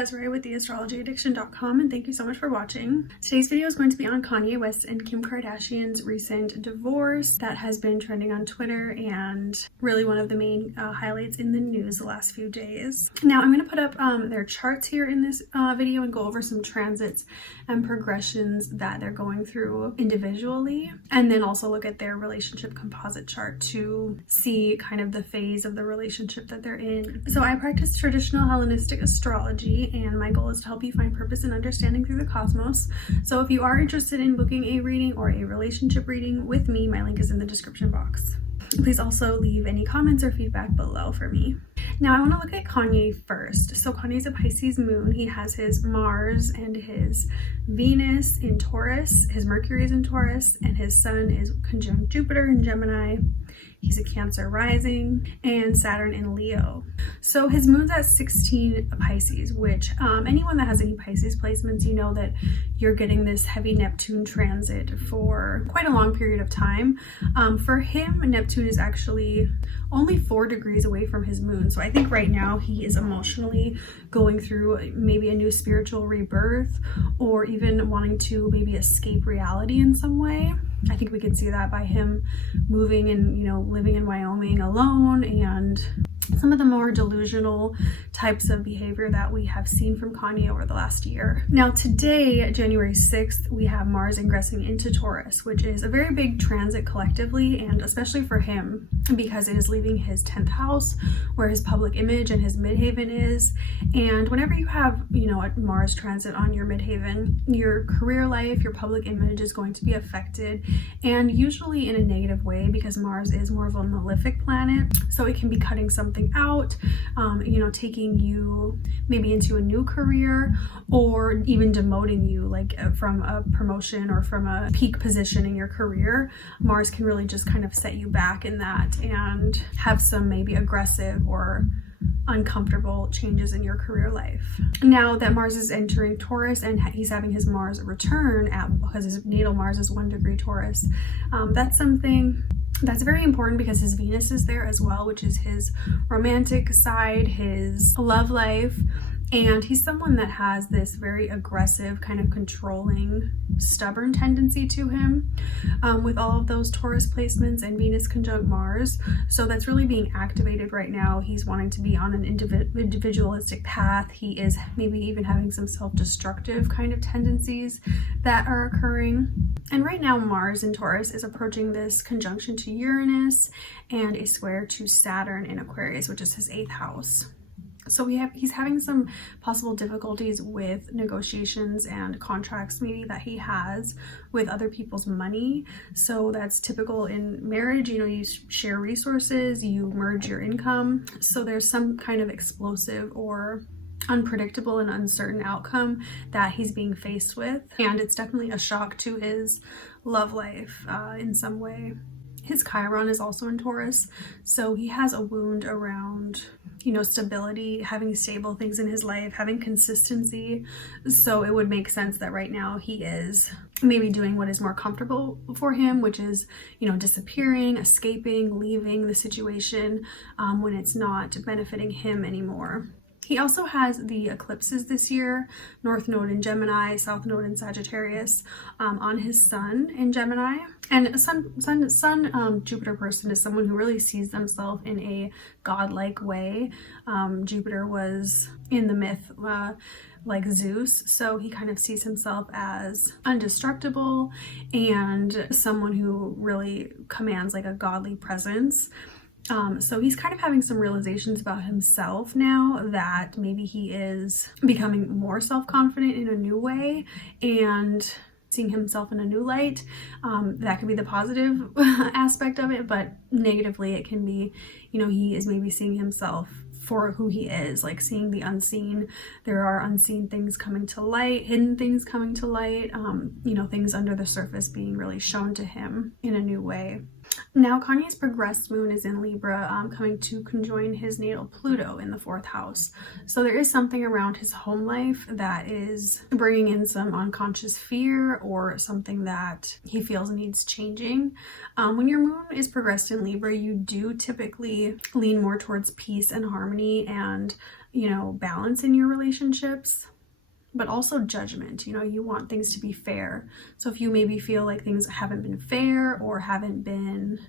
Desiree with theastrologyaddiction.com, and thank you so much for watching. Today's video is going to be on Kanye West and Kim Kardashian's recent divorce that has been trending on Twitter and really one of the main highlights in the news the last few days. Now I'm going to put up their charts here in this video and go over some transits and progressions that they're going through individually, and then also look at their relationship composite chart to see kind of the phase of the relationship that they're in. So I practice traditional Hellenistic astrology, and my goal is to help you find purpose and understanding through the cosmos. So if you are interested in booking a reading or a relationship reading with me, my link is in the description box. Please also leave any comments or feedback below for me. Now I want to look at Kanye first. So Kanye's a Pisces moon. He has his Mars and his Venus in Taurus, his Mercury is in Taurus, and his Sun is conjunct Jupiter in Gemini. He's a Cancer rising and Saturn in Leo. So his moon's at 16 Pisces, which anyone that has any Pisces placements, you know that you're getting this heavy Neptune transit for quite a long period of time. For him, Neptune is actually only 4 degrees away from his moon. So I think right now he is emotionally going through maybe a new spiritual rebirth, or even wanting to maybe escape reality in some way. I think we can see that by him moving and, you know, living in Wyoming alone, and some of the more delusional types of behavior that we have seen from Kanye over the last year. Now today, January 6th, we have Mars ingressing into Taurus, which is a very big transit collectively, and especially for him because it is leaving his 10th house where his public image and his midhaven is. And whenever you have, you know, a Mars transit on your midhaven, your career life, your public image is going to be affected, and usually in a negative way, because Mars is more of a malefic planet. So it can be cutting something out, you know, taking you maybe into a new career, or even demoting you, like from a promotion or from a peak position in your career. Mars can really just kind of set you back in that and have some maybe aggressive or uncomfortable changes in your career life. Now that Mars is entering Taurus and he's having his Mars return because his natal Mars is 1 degree Taurus, that's something that's very important because his Venus is there as well, which is his romantic side, his love life. And he's someone that has this very aggressive, kind of controlling, stubborn tendency to him with all of those Taurus placements and Venus conjunct Mars. So that's really being activated right now. He's wanting to be on an individualistic path. He is maybe even having some self-destructive kind of tendencies that are occurring. And right now, Mars in Taurus is approaching this conjunction to Uranus and a square to Saturn in Aquarius, which is his 8th house. So he's having some possible difficulties with negotiations and contracts maybe that he has with other people's money. So that's typical in marriage. You know, you share resources, you merge your income. So there's some kind of explosive or unpredictable and uncertain outcome that he's being faced with. And it's definitely a shock to his love life in some way. His Chiron is also in Taurus, so he has a wound around, you know, stability, having stable things in his life, having consistency. So it would make sense that right now he is maybe doing what is more comfortable for him, which is, you know, disappearing, escaping, leaving the situation when it's not benefiting him anymore. He also has the eclipses this year, North Node in Gemini, South Node in Sagittarius, on his Sun in Gemini. And a Sun Jupiter person is someone who really sees themselves in a godlike way. Jupiter was in the myth like Zeus, so he kind of sees himself as indestructible and someone who really commands like a godly presence. So he's kind of having some realizations about himself now, that maybe he is becoming more self-confident in a new way and seeing himself in a new light. That could be the positive aspect of it, but negatively it can be, you know, he is maybe seeing himself for who he is, like seeing the unseen. There are unseen things coming to light, hidden things coming to light, you know, things under the surface being really shown to him in a new way. Now, Kanye's progressed moon is in Libra, coming to conjoin his natal Pluto in the 4th house. So there is something around his home life that is bringing in some unconscious fear or something that he feels needs changing. When your moon is progressed in Libra, you do typically lean more towards peace and harmony and, balance in your relationships, but also judgment. You want things to be fair. So if you maybe feel like things haven't been fair or haven't been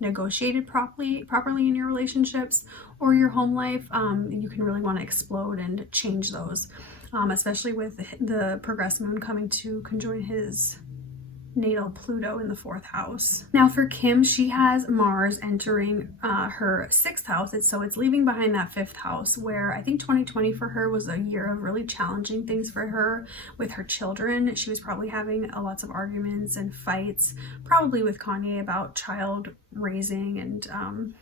negotiated properly in your relationships or your home life, you can really want to explode and change those, especially with the progressed moon coming to conjoin his natal Pluto in the 4th house. Now for Kim, she has Mars entering her 6th house. It's leaving behind that 5th house, where I think 2020 for her was a year of really challenging things for her with her children. She was probably having lots of arguments and fights, probably with Kanye, about child raising and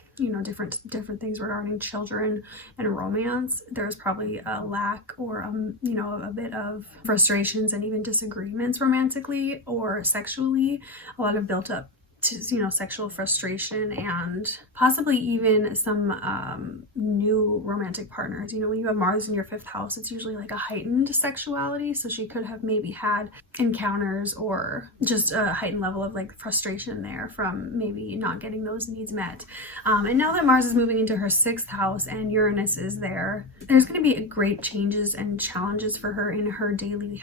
different things regarding children and romance. There's probably a lack or a bit of frustrations and even disagreements romantically or sexually, a lot of built up to sexual frustration and possibly even some new romantic partners. When you have Mars in your 5th house, it's usually like a heightened sexuality, so she could have maybe had encounters or just a heightened level of like frustration there from maybe not getting those needs met. And now that Mars is moving into her 6th house and Uranus is there, there's going to be great changes and challenges for her in her daily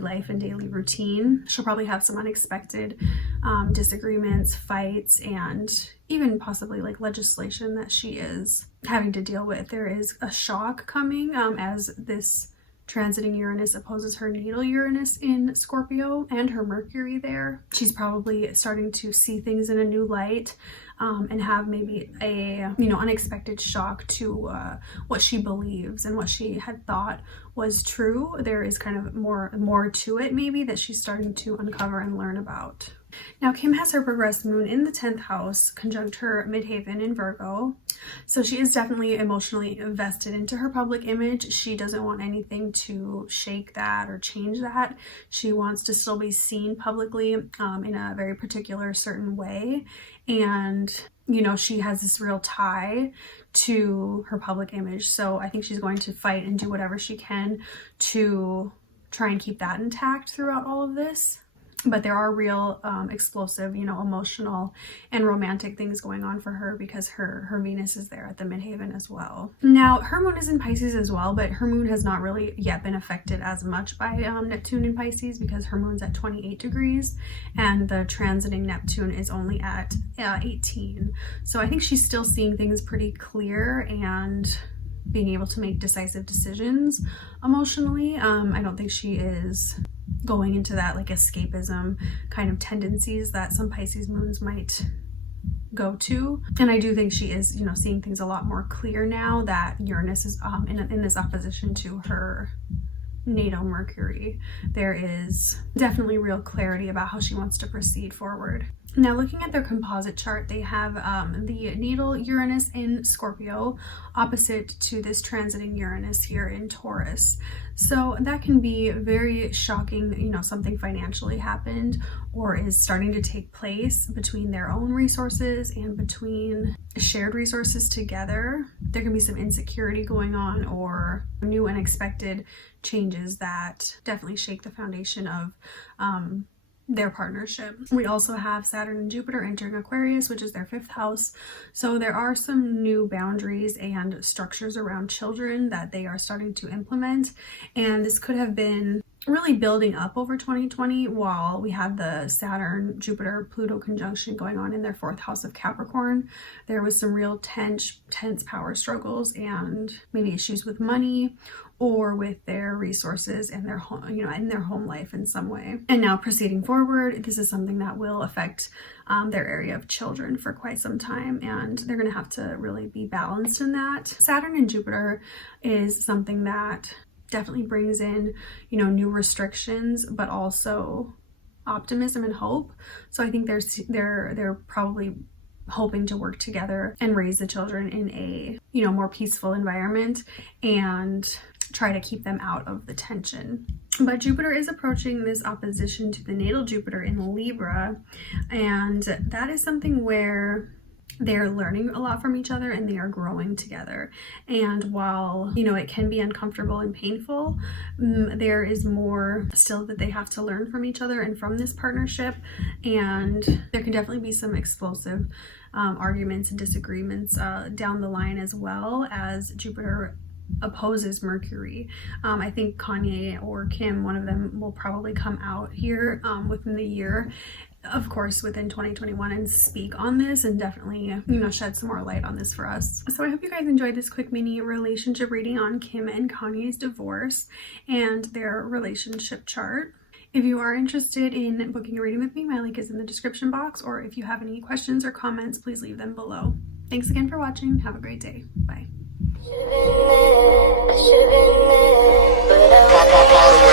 life and daily routine. She'll probably have some unexpected disagreements, fights, and even possibly like legislation that she is having to deal with. There is a shock coming as this transiting Uranus opposes her natal Uranus in Scorpio and her Mercury there. She's probably starting to see things in a new light and have maybe a unexpected shock to what she believes and what she had thought was true. There is kind of more to it maybe that she's starting to uncover and learn about. Now, Kim has her progressed moon in the 10th house, conjunct her midheaven in Virgo. So she is definitely emotionally invested into her public image. She doesn't want anything to shake that or change that. She wants to still be seen publicly in a very particular certain way. And, she has this real tie to her public image. So I think she's going to fight and do whatever she can to try and keep that intact throughout all of this. But there are real explosive, emotional and romantic things going on for her because her Venus is there at the midheaven as well. Now, her moon is in Pisces as well, but her moon has not really yet been affected as much by Neptune in Pisces because her moon's at 28 degrees and the transiting Neptune is only at 18. So I think she's still seeing things pretty clear and being able to make decisive decisions emotionally. I don't think she is going into that like escapism kind of tendencies that some Pisces moons might go to. And I do think she is, seeing things a lot more clear now that Uranus is in this opposition to her natal Mercury. There is definitely real clarity about how she wants to proceed forward. Now, looking at their composite chart, they have the natal Uranus in Scorpio opposite to this transiting Uranus here in Taurus. So that can be very shocking, something financially happened or is starting to take place between their own resources and between shared resources together. There can be some insecurity going on or new unexpected changes that definitely shake the foundation of their partnership. We also have Saturn and Jupiter entering Aquarius, which is their 5th house. So there are some new boundaries and structures around children that they are starting to implement. And this could have been really building up over 2020 while we had the Saturn, Jupiter, Pluto conjunction going on in their 4th house of Capricorn. There was some real tense power struggles and maybe issues with money or with their resources and their home, in their home life in some way. And now proceeding forward, this is something that will affect their area of children for quite some time, and they're going to have to really be balanced in that. Saturn and Jupiter is something that definitely brings in, new restrictions, but also optimism and hope. So I think they're probably hoping to work together and raise the children in a, more peaceful environment and try to keep them out of the tension But Jupiter is approaching this opposition to the natal Jupiter in Libra, and that is something where they're learning a lot from each other and they are growing together. And while, you know, it can be uncomfortable and painful, there is more still that they have to learn from each other and from this partnership. And there can definitely be some explosive arguments and disagreements down the line, as well as Jupiter opposes Mercury. I think Kanye or Kim, one of them, will probably come out here within the year, of course within 2021, and speak on this and definitely, you know, shed some more light on this for us. So I hope you guys enjoyed this quick mini relationship reading on Kim and Kanye's divorce and their relationship chart. If you are interested in booking a reading with me, my link is in the description box, or if you have any questions or comments, please leave them below. Thanks again for watching. Have a great day. Bye. Should've been there, but I